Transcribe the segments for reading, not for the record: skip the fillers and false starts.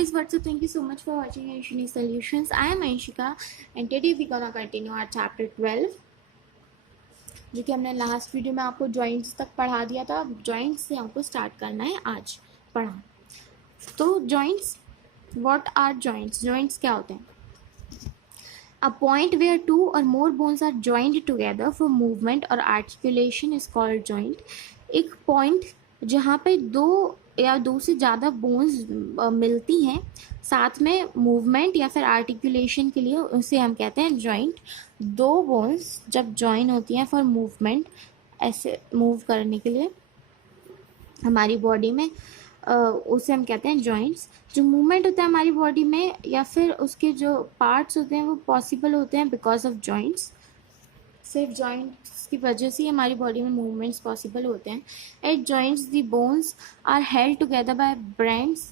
guys, what's up? Thank you so much for watching Anshini Solutions. I am Anshika and today we gonna continue our chapter 12, जो कि हमने last video में आपको joints तक पढ़ा दिया था. जॉइंट्स से हमको स्टार्ट करना है आज पढ़ा. तो joints, what are joints? Joints क्या होते हैं? A point where two or more bones are joined together for movement or articulation is called joint. एक पॉइंट जहाँ पे दो या दो से ज़्यादा बोन्स मिलती हैं साथ में मूवमेंट या फिर आर्टिकुलेशन के लिए, उसे हम कहते हैं जॉइंट. दो बोन्स जब जॉइन होती हैं फॉर मूवमेंट, ऐसे मूव करने के लिए हमारी बॉडी में, उसे हम कहते हैं जॉइंट्स. जो मूवमेंट होता है हमारी बॉडी में या फिर उसके जो पार्ट्स होते हैं वो पॉसिबल होते हैं बिकॉज ऑफ जॉइंट्स. सिर्फ जॉइंट्स की वजह से हमारी बॉडी में मूवमेंट्स पॉसिबल होते हैं. At joints the bones are held together by bands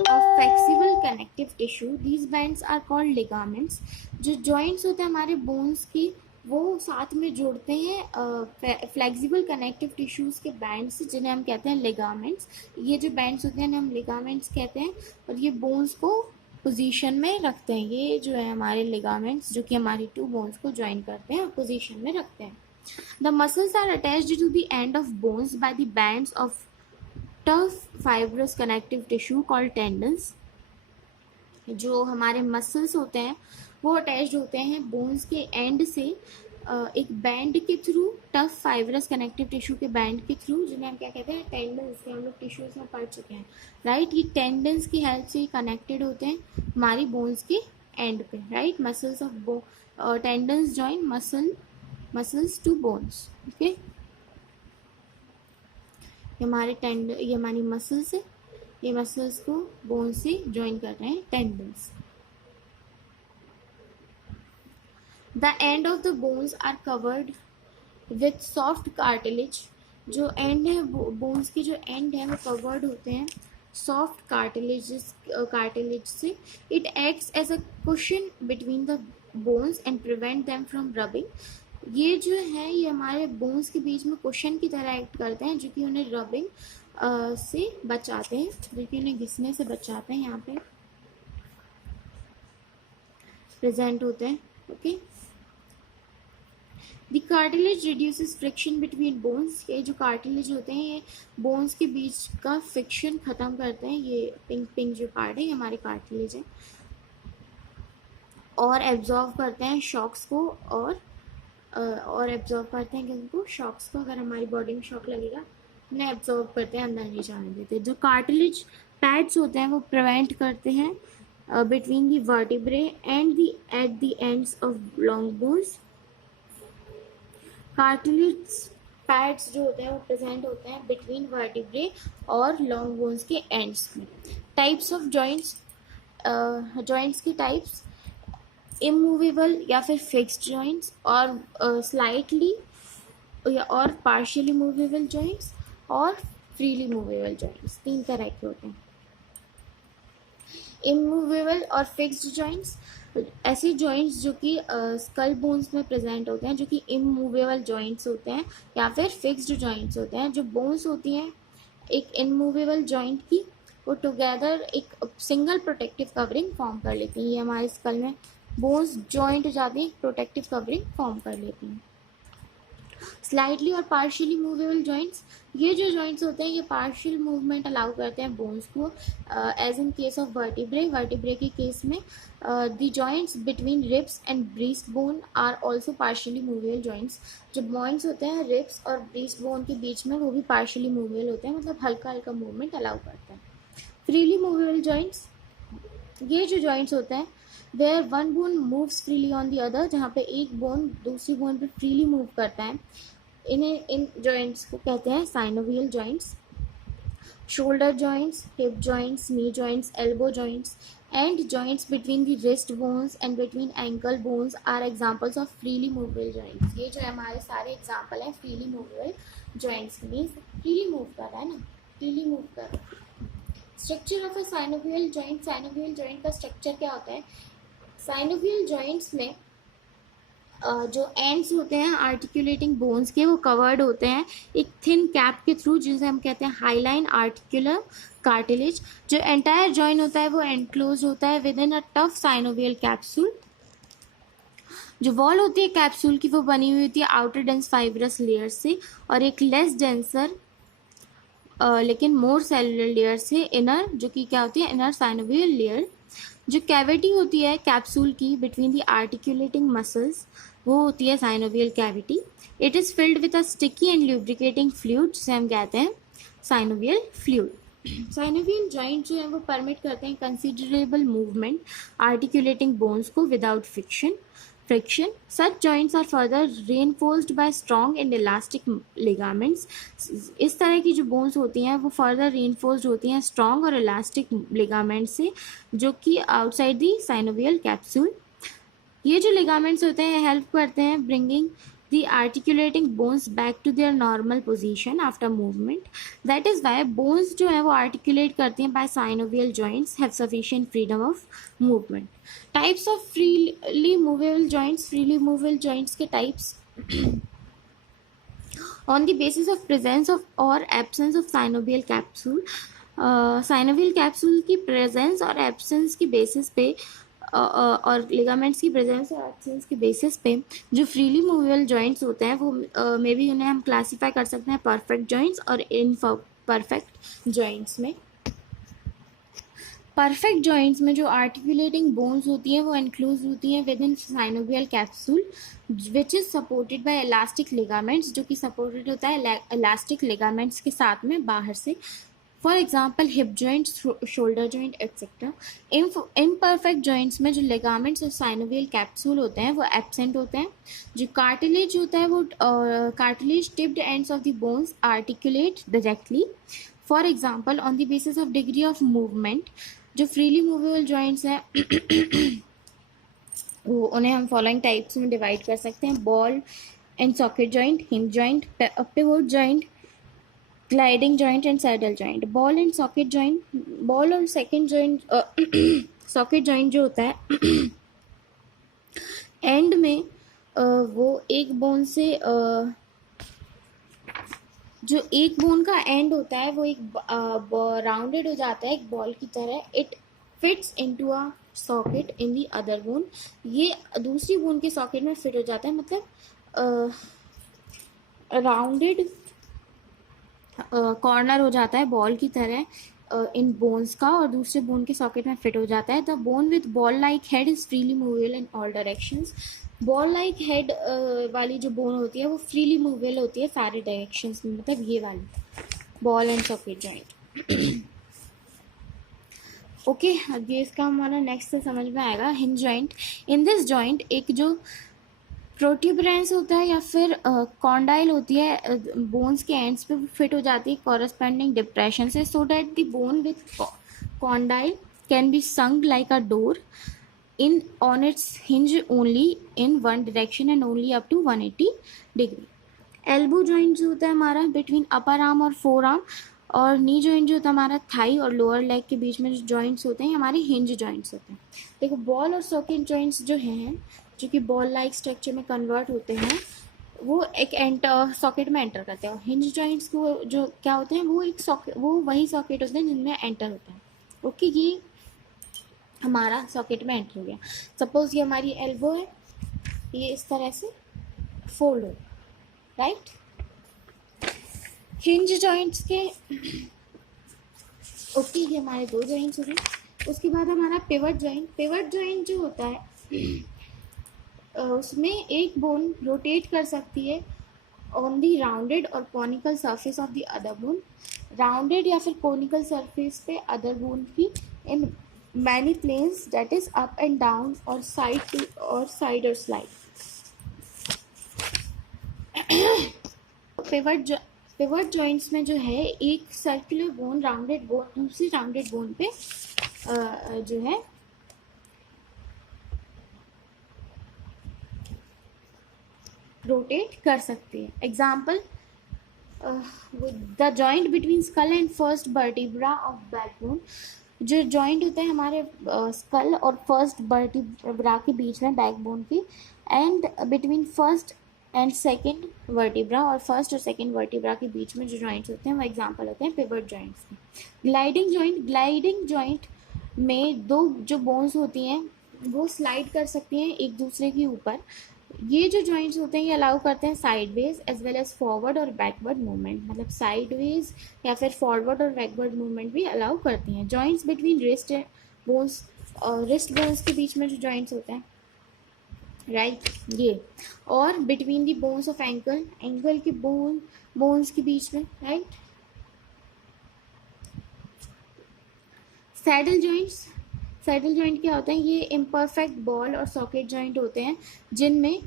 of flexible connective tissue. These bands are called ligaments. जो जॉइंट्स होते हैं हमारे बोन्स की, वो साथ में जोड़ते हैं फ्लेक्सिबल कनेक्टिव टिश्यूज़ के बैंड से, जिन्हें हम कहते हैं लिगामेंट्स. ये जो बैंड्स होते हैं हम लिगामेंट्स कहते हैं और ये बोन्स को पोजीशन में रखते हैं. ये जो है हमारे लिगामेंट्स जो कि हमारी टू बोन्स को ज्वाइन करते हैं और पोजीशन में रखते हैं. The muscles are attached to the end of bones by the bands of tough fibrous connective tissue called tendons. जो हमारे मसल्स होते हैं वो अटैच्ड होते हैं बोन्स के एंड से एक बैंड के through, tough fibrous connective tissue के बैंड के थ्रू, जिन्हें हम क्या कहते हैं टेंडन्स. के हम लोग टिश्यूज में पढ़ चुके हैं, राइट. ये टेंडन्स की हेल्प से कनेक्टेड होते हैं हमारी बोन्स के एंड पे, right. Muscles of tendons join muscles to bones. Okay, ये हमारी मसल्स है, ये मसल्स को बोन से ज्वाइन कर रहे हैं tendons. The end of the bones are covered with soft cartilage. जो एंड है बोन्स की, जो एंड है वो कवर्ड होते हैं सॉफ्ट कार्टिलेज से. It acts as a cushion between the bones and prevent them from rubbing. ये जो है ये हमारे बोन्स के बीच में कुशन की तरह एक्ट करते हैं, जो कि उन्हें रबिंग से बचाते हैं, जो कि उन्हें घिसने से बचाते हैं. यहाँ पे प्रेजेंट होते हैं. Okay, the cartilage reduces friction between bones. ये जो कार्टिलेज होते हैं ये बोन्स के बीच का फ्रिक्शन ख़त्म करते हैं. ये पिंक जो पार्ट है ये हमारे कार्टिलेज है. और एब्जॉर्व करते हैं शॉक्स को, और एब्जॉर्व करते हैं किनको, शॉक्स को. अगर हमारी बॉडी में शॉक लगेगा उन्हें एब्जॉर्व करते हैं, अंदर नहीं जाने देते. जो कार्टिलेज पैड्स होते हैं वो प्रिवेंट करते हैं between the vertebrae and the at the ends of long bones. Cartilage pads जो होते हैं वो प्रेजेंट होते हैं बिटवीन वर्टिब्रे और लॉन्ग बोन्स के एंड्स में. टाइप्स ऑफ जॉइंट्स, जॉइंट्स की टाइप्स, इमूवेबल या फिर फिक्स्ड जॉइंट्स, और स्लाइटली या और पार्शियली मूवेबल जॉइंट्स, और फ्रीली मूवेबल जॉइंट्स. तीन तरह के होते हैं. इमूवेबल और फिक्स्ड जॉइंट्स, ऐसे जॉइंट्स जो कि स्कल बोन्स में प्रेजेंट होते हैं, जो कि इमूवेबल जॉइंट्स होते हैं या फिर फिक्स्ड जॉइंट्स होते हैं. जो बोन्स होती हैं एक इमूवेबल जॉइंट की, वो टुगेदर एक सिंगल प्रोटेक्टिव कवरिंग फॉर्म कर लेती हैं. ये हमारे स्कल में बोन्स जॉइंट हो जाती हैं, प्रोटेक्टिव कवरिंग फॉर्म कर लेती हैं. स्लाइटली और पार्शियली मूवेबल जॉइंट्स, ये जो जॉइंट्स होते हैं ये पार्शियल मूवमेंट अलाउ करते हैं बोन्स को, as in case of vertebrae के केस में the joints between ribs and breast bone are also partially movable joints. जो जॉइंट्स होते हैं रिब्स और ब्रीस्ट बोन के बीच में वो भी पार्शियली मूवेबल होते हैं, मतलब हल्का हल्का मूवमेंट अलाउ करते हैं. फ्रीली मूवेबल जॉइंट्स, ये जो जॉइंट्स होते हैं where one bone moves freely on the other, जहाँ पे एक बोन दूसरी बोन पे फ्रीली मूव करता है, इन जॉइंट्स को कहते हैं synovial joints. Shoulder joints, hip joints, knee joints, elbow joints and joints between the wrist bones and between ankle bones are examples of freely movable joints. ये जो है हमारे सारे एग्जाम्पल हैं freely movable joints. Means freely move कर रहा है ना, फ्रीली मूव कर रहा है. Structure of a synovial joint, synovial joint का स्ट्रक्चर क्या होता है? साइनोवियल जॉइंट्स में जो एंड्स होते हैं आर्टिकुलेटिंग बोन्स के वो कवर्ड होते हैं एक थिन कैप के थ्रू, जिसे हम कहते हैं हाईलाइन आर्टिकुलर कार्टिलेज। जो एंटायर जॉइन होता है वो एनक्लोज होता है with in a tough synovial capsule. जो वॉल होती है कैप्सूल की वो बनी हुई होती है आउटर डेंस फाइब्रस लेयर से और एक लेस डेंसर लेकिन मोर सेलुलर लेयर से इनर, जो कि क्या होती है इनर साइनोवियल लेयर। जो कैविटी होती है कैप्सूल की बिटवीन द आर्टिकुलेटिंग मसल्स वो होती है synovial cavity. It is filled with a sticky and lubricating fluid जिसे हम कहते हैं साइनोवियल फ्लूइड। साइनोवियल जॉइंट जो है वो परमिट करते हैं कंसिडरेबल मूवमेंट आर्टिकुलेटिंग बोन्स को without friction. Such joints are further reinforced by strong and elastic ligaments. इस तरह की जो बोन्स होती हैं वो फर्दर reinforced होती हैं स्ट्रॉन्ग और इलास्टिक लिगामेंट से जो कि आउटसाइड दी साइनोवियल कैप्सूल। ये जो लिगामेंट्स होते हैं हेल्प करते हैं bringing the articulating bones back to their normal position after movement. That is why bones जो है वो articulate करती हैं by synovial joints have sufficient freedom of movement. Types of freely movable joints. Freely movable joints के types on the basis of presence of or absence of synovial capsule. Synovial capsule की presence और absence की basis पे और ligaments की presence और absence की basis पे जो फ्रीली मूवेबल जॉइंट्स होते हैं वो मे बी उन्हें हम क्लासीफाई कर सकते हैं परफेक्ट जॉइंट्स और इन परफेक्ट जॉइंट्स में। परफेक्ट जॉइंट्स में जो आर्टिकुलेटिंग बोन्स होती हैं वो एनक्लोज होती हैं with in synovial capsule which is supported by elastic ligaments, जो कि सपोर्टेड होता है इलास्टिक लिगामेंट्स के साथ में बाहर से। For example hip joints, shoulder joint etcetera. Imperfect joints में जो लिगामेंट्स और साइनोवियल कैप्सूल होते हैं वो एब्सेंट होते हैं। जो कार्टिलेज होता है वो cartilage tipped ends of the bones articulate directly. For example on the basis of degree of movement जो फ्रीली मूवेबल जॉइंट्स हैं वो उन्हें हम फॉलोइंग टाइप्स में डिवाइड कर सकते हैं: ball and socket joint, hinge joint, pivot joint, gliding joint and saddle joint. Ball and socket joint, ball और सेकंड जॉइंट सॉकेट जॉइंट जो होता है एंड में वो एक बोन से जो एक बोन का एंड होता है वो एक राउंडेड हो जाता है एक बॉल की तरह। It fits into a socket in the other bone, ये दूसरी बोन के सॉकेट में फिट हो जाता है, मतलब राउंडेड कॉर्नर हो जाता है बॉल की तरह इन बोन्स का और दूसरे बोन के सॉकेट में फिट हो जाता है। The bone with ball like head is freely movable in all directions. Ball like head वाली जो बोन होती है वो फ्रीली मूवेबल होती है सारे डायरेक्शंस में, मतलब ये वाली ball and socket joint. Okay, अब ये इसका हमारा नेक्स्ट से समझ में आएगा hinge joint. In this joint एक जो प्रोट्यूबरेंस होता है या फिर कॉन्डाइल होती है बोन्स के एंड्स पे फिट हो जाती है कॉरस्पेंडिंग डिप्रेशन से, so that the bone with condyle can be sunk like a door in on its hinge only in one direction and only up to 180 degree. Elbow joint जो होता है हमारा between upper arm और forearm, और knee joint जो होता है हमारा थाई और लोअर लेग के बीच में जो जॉइंट्स होते हैं हमारे हिंज जॉइंट्स होते हैं। देखो बॉल और सॉकेट जॉइंट्स जो हैं जो कि बॉल लाइक स्ट्रक्चर में कन्वर्ट होते हैं वो एक सॉकेट में एंटर करते हैं, और हिंज जॉइंट्स को जो क्या होते हैं वो एक सॉकेट, वो वही सॉकेट होते हैं जिनमें एंटर होता है। ओके, ये हमारा सॉकेट में एंटर हो गया। सपोज ये हमारी एल्बो है, ये इस तरह से फोल्ड हो, राइट। हिंज जॉइंट्स के ओके ये हमारे दो जॉइंट्स हो गए। उसके बाद हमारा पिवट जॉइंट। पिवट जॉइंट जो होता है उसमें एक बोन रोटेट कर सकती है ऑन दी राउंडेड और conical surface of the other bone, rounded या फिर कॉनिकल सरफेस पे अदर बोन की in many planes, that is up and down और साइड टू और साइड और स्लाइड। पिवट जॉइंट्स में जो है एक सर्कुलर बोन राउंडेड बोन दूसरी राउंडेड बोन पे जो है रोटेट कर सकते हैं। Example the joint between skull and first vertebra of backbone. जो जॉइंट होता है हमारे स्कल और फर्स्ट वर्टिब्रा के बीच में, बैकबोन की, and between first and second vertebra, और फर्स्ट और सेकेंड वर्टिब्रा के बीच में जो जॉइंट्स होते हैं वो एग्जांपल होते हैं पिवट जॉइंट्स के। ग्लाइडिंग जॉइंट में दो जो बोन्स होती हैं वो स्लाइड कर सकती हैं एक दूसरे के ऊपर। ये जो जॉइंट्स होते हैं ये अलाउ करते हैं sideways as well as forward और बैकवर्ड मूवमेंट, मतलब साइडवेज या फिर फॉरवर्ड और बैकवर्ड मूवमेंट भी अलाउ करती हैं। Joints between bones wrist bones के बीच में जो जॉइंट्स होते हैं, राइट, ये, और between the bones of ankle के बोन्स के बीच में, राइट। सैडल जॉइंट क्या होते हैं? ये इम्परफेक्ट बॉल और सॉकेट जॉइंट होते हैं जिनमें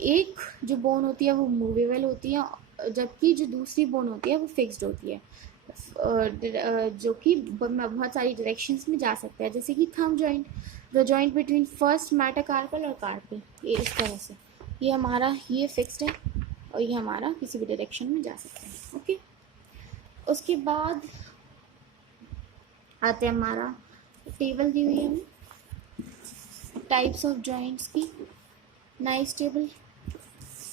एक जो बोन होती है वो मूवेबल होती है, जबकि जो दूसरी बोन होती है वो फिक्स्ड होती है, जो कि बहुत सारी डायरेक्शंस में जा सकता है, जैसे कि thumb joint, the joint between first metacarpal और कार्पल, ये इस तरह से, ये हमारा ये फिक्स्ड है और ये हमारा किसी भी डायरेक्शन में जा सकता है। ओके, उसके बाद आते हैं हमारा टेबल दी हुई है हमें टाइप्स ऑफ जॉइंट्स की, नाइस टेबल,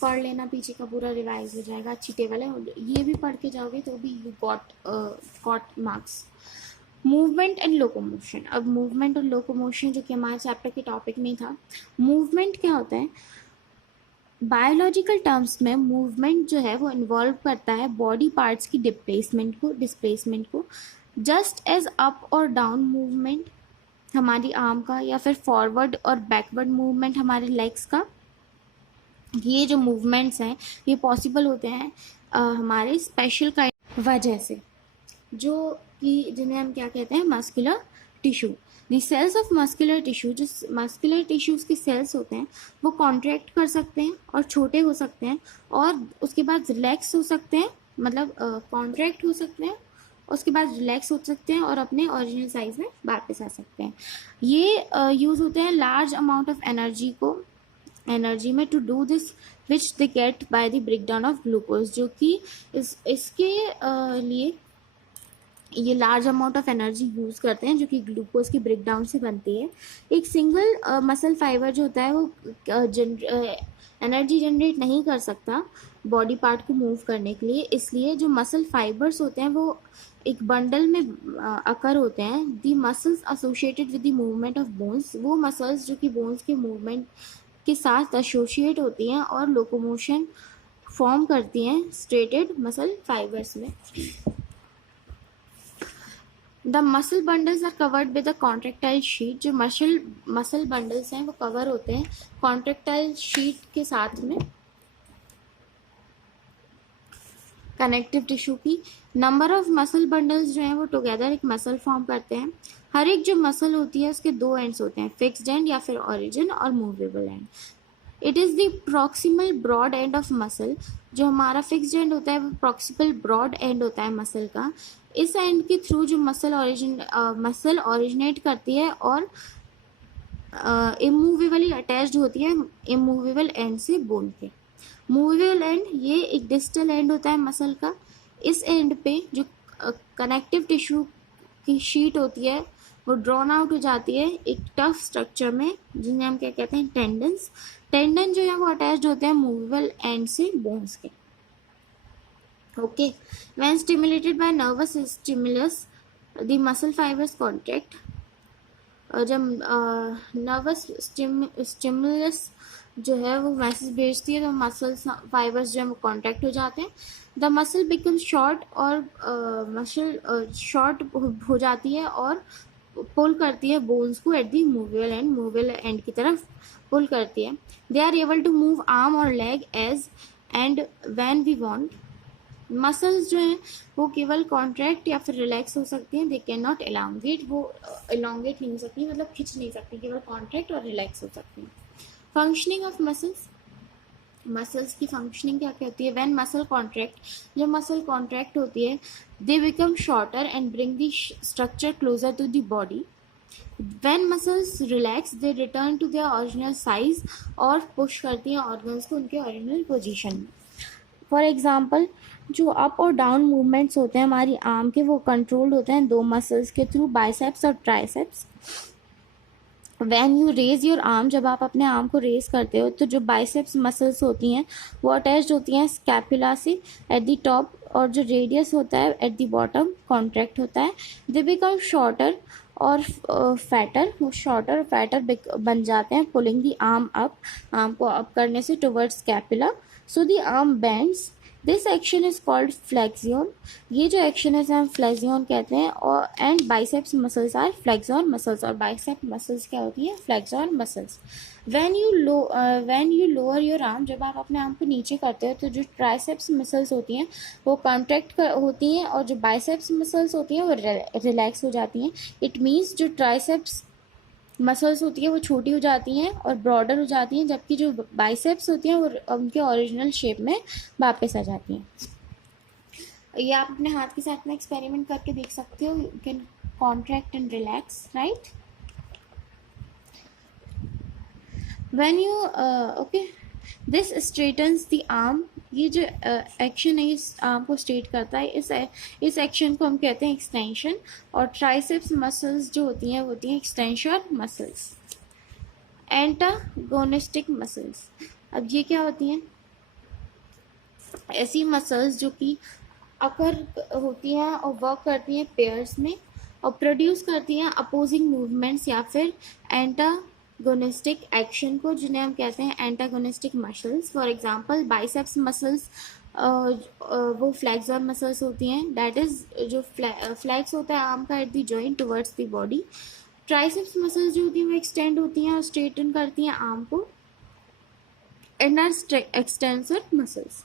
पढ़ लेना, पीछे का पूरा रिवाइज हो जाएगा, अच्छी टेबल है, ये भी पढ़ के जाओगे तो भी you got marks. Movement and locomotion. अब मूवमेंट और लोकोमोशन जो कि हमारे चैप्टर के टॉपिक में था, मूवमेंट क्या होता है? बायोलॉजिकल टर्म्स में मूवमेंट जो है वो इन्वॉल्व करता है बॉडी पार्ट्स की डिस्प्लेसमेंट को, जस्ट एज अप और डाउन मूवमेंट हमारी आर्म का, या फिर फॉरवर्ड और बैकवर्ड मूवमेंट हमारे लेग्स का। ये जो मूवमेंट्स हैं ये पॉसिबल होते हैं हमारे स्पेशल काइंड वजह से, जो कि जिन्हें हम क्या कहते हैं? Muscular tissue. The cells of muscular tissue, जो मस्कुलर टिश्यूज के सेल्स होते हैं वो कॉन्ट्रैक्ट कर सकते हैं और छोटे हो सकते हैं, और उसके बाद रिलैक्स हो सकते हैं, मतलब कॉन्ट्रैक्ट हो सकते हैं, उसके बाद रिलैक्स हो सकते हैं और अपने ओरिजिनल साइज में वापस आ सकते हैं। ये यूज़ होते हैं लार्ज अमाउंट ऑफ एनर्जी में to do this which they get by the breakdown of glucose, जो कि इसके लिए ये large amount of energy use करते हैं जो कि ग्लूकोज की ब्रेकडाउन से बनती है। एक सिंगल मसल फाइबर जो होता है वो एनर्जी जनरेट नहीं कर सकता बॉडी पार्ट को मूव करने के लिए, इसलिए जो मसल फाइबर्स होते हैं वो एक बंडल में अकर होते हैं। The muscles associated with the movement of bones, वो मसल्स जो कि बोन्स के मूवमेंट के साथ एसोसिएट होती हैं और लोकोमोशन फॉर्म करती हैं स्ट्रेटेड मसल फाइबर्स में। The muscle bundles are covered with a contractile sheet, जो मसल बंडल्स हैं वो कवर होते हैं कॉन्ट्रेक्टाइल शीट के साथ में कनेक्टिव टिश्यू की। नंबर ऑफ मसल बंडल्स जो हैं वो टुगेदर एक मसल फॉर्म करते हैं। हर एक जो मसल होती है उसके दो एंड्स होते हैं, फिक्स्ड एंड या फिर ओरिजिन और movable end. It is the proximal broad end of muscle, जो हमारा फिक्स्ड एंड होता है वो प्रॉक्सिमल ब्रॉड एंड होता है मसल का। इस एंड के थ्रू जो मसल ओरिजिनेट करती है और इमूवेबली अटैच्ड होती है इमूवेबल एंड से बोन के। मूवेबल एंड ये एक डिस्टल एंड होता है मसल का। इस एंड पे जो कनेक्टिव टिश्यू की शीट होती है वो ड्रॉन आउट हो जाती है एक टफ स्ट्रक्चर में, जिन्हें हम क्या कहते हैं? टेंडन्स। टेंडन जो है वो अटैच्ड होते हैं मूवेबल एंड से बोन्स के। Okay, when stimulated by nervous stimulus the muscle fibres contract. जब नर्वस स्टिमुलस जो है वो मैसेज भेजती है तो मसल फाइबर्स जो है वो कॉन्ट्रैक्ट हो जाते हैं। द मसल बिकम शॉर्ट, और मसल शॉर्ट हो जाती है और पुल करती है बोन्स को एट दी मूवेबल एंड की तरफ पुल करती है। They are able to move arm और leg as and when we want. Muscles जो हैं वो केवल कॉन्ट्रैक्ट या फिर रिलैक्स हो सकती हैं, दे कैन नॉट एलोंगेट, वो एलोंगेट नहीं हो सकती, मतलब खिंच नहीं सकती, केवल कॉन्ट्रैक्ट और रिलैक्स हो सकती हैं। फंक्शनिंग ऑफ मसल्स की फंक्शनिंग क्या कहती है? व्हेन मसल कॉन्ट्रैक्ट, जब मसल कॉन्ट्रैक्ट होती है, they become shorter and bring the structure closer to the body. When muscles relax they return to their original size, और पुश करती हैं ऑर्गन्स को उनके ओरिजिनल पोजीशन में। फॉर एग्जाम्पल जो अप और डाउन मूवमेंट्स होते हैं हमारी आर्म के, वो कंट्रोल्ड होते हैं दो मसल्स के थ्रू, बाइसेप्स और triceps. When you raise your arm, जब आप अपने आर्म को रेज करते हो तो जो बाइसेप्स मसल्स होती हैं वो अटैच्ड होती हैं स्कैपुला से एट द टॉप, और जो रेडियस होता है एट द बॉटम कॉन्ट्रैक्ट होता है। दे बिकम शॉर्टर और फैटर, वो शॉर्टर और फैटर बन जाते हैं pulling the arm up, arm को अप करने से towards scapula, so the arm bends. This action is called flexion, ये जो एक्शन है हम फ्लेक्सियन कहते हैं। और and biceps muscles are flexor muscles, और बाइसेप मसल्स क्या होती है, flexor muscles. When you lower your arm, जब आप अपने आर्म को नीचे करते हो तो जो ट्राइसेप्स मसल्स होती हैं वो कॉन्ट्रैक्ट होती हैं, और जो बाइसेप्स मसल्स होती हैं वो रिलैक्स हो जाती हैं। इट मीन्स जो ट्राइसेप्स मसल्स होती है वो छोटी हो जाती हैं और ब्रॉडर हो जाती हैं, जबकि जो बाइसेप्स होती हैं वो उनके ओरिजिनल शेप में वापस आ जाती हैं। ये आप अपने हाथ के साथ में एक्सपेरिमेंट करके देख सकते हो, you can contract and relax, right. When you okay, this straightens the arm, ये जो एक्शन है इस आर्म को स्ट्रेट करता है, इस एक्शन को हम कहते हैं एक्सटेंशन। और ट्राइसेप्स मसल्स जो होती हैं वो होती हैं एक्सटेंशन मसल्स। एंटागोनिस्टिक मसल्स, अब ये क्या होती हैं, ऐसी मसल्स जो कि अकर होती हैं और वर्क करती हैं पेयर्स में और प्रोड्यूस करती हैं अपोजिंग मूवमेंट्स या फिर एंटागोनिस्टिक एक्शन को, जिन्हें हम कहते हैं antagonistic muscles. For example biceps muscles वो फ्लेक्सर मसल्स होती हैं, दैट इज जो फ्लेक्स होता है आर्म का at the joint towards the body. Triceps muscles जो होती हैं वो एक्सटेंड होती हैं और स्ट्रेटन करती हैं आर्म को, and are extensor muscles.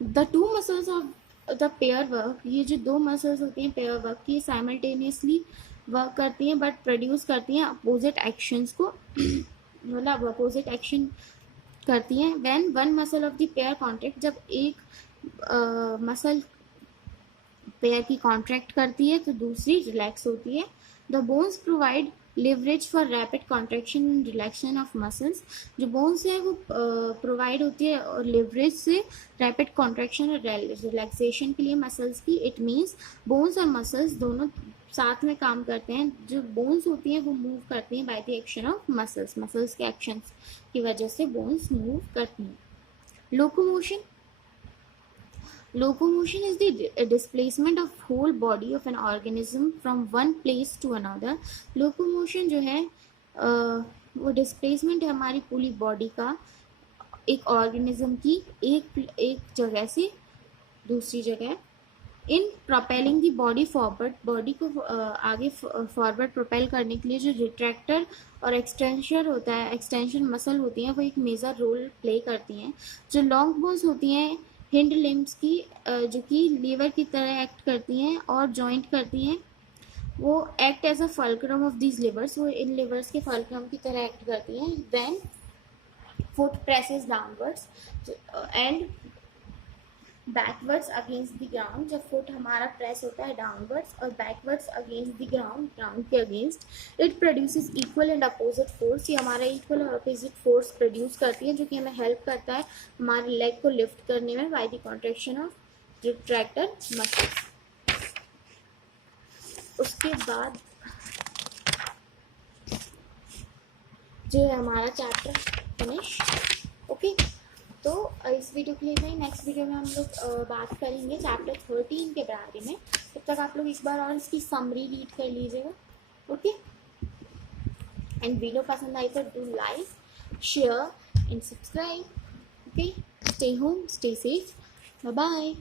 The two muscles of the pair work, ये जो दो मसल्स होती हैं पेयर वर्क की, साइमल्टेनियसली वर्क करती हैं बट प्रोड्यूस करती हैं अपोजिट एक्शंस को, मतलब अपोजिट एक्शन करती हैं। When one muscle of the pair contract, जब एक मसल पेयर की कॉन्ट्रैक्ट करती है तो दूसरी रिलैक्स होती है। The bones provide leverage for rapid contraction and रिलैक्शन of muscles, जो बोन्स है वो प्रोवाइड होती है और लिवरेज से रैपिड कॉन्ट्रैक्शन और रिलैक्सेशन के लिए मसल्स की। इट मीन्स बोन्स और मसल्स दोनों साथ में काम करते हैं। जो बोन्स होती हैं वो मूव करती हैं by the action of muscles, muscles के एक्शन की वजह से बोन्स मूव करती हैं। Locomotion, locomotion is the displacement of whole body of an organism from one place to another। locomotion जो है वो डिस्प्लेसमेंट है हमारी पूरी बॉडी का एक ऑर्गेनिज्म की एक जगह से दूसरी जगह। In propelling the body forward, body को आगे फॉरवर्ड प्रोपेल करने के लिए जो रिट्रैक्टर और एक्सटेंशन होता है, एक्सटेंशन मसल होती हैं वो एक मेजर रोल प्ले करती हैं। जो लॉन्ग बोन्स होती हैं हिंड लिम्स की, जो कि लीवर की तरह एक्ट करती हैं और जॉइंट करती हैं, वो act as a fulcrum of these levers, वो इन लिवर्स के फल्क्रम की तरह एक्ट करती हैं। When foot presses downwards and backwards against the ground, जब फुट हमारा प्रेस होता है डाउनवर्ड्स और backwards against the ground, ground के against, it produces equal and opposite force, ये हमारा इक्वल और अपोजिट फोर्स प्रोड्यूस करती है जो कि हमें हेल्प करता है हमारे लेग को लिफ्ट करने में by the contraction of retractor muscles. उसके बाद जो है हमारा चैप्टर फिनिश। ओके, तो इस वीडियो के लिए नहीं, नेक्स्ट वीडियो में हम लोग बात करेंगे चैप्टर 13 के बारे में। तब तक आप लोग एक बार और इसकी समरी रीड कर लीजिएगा। ओके, एंड वीडियो पसंद आई तो do like, share and subscribe. Okay, stay home, stay safe, bye bye.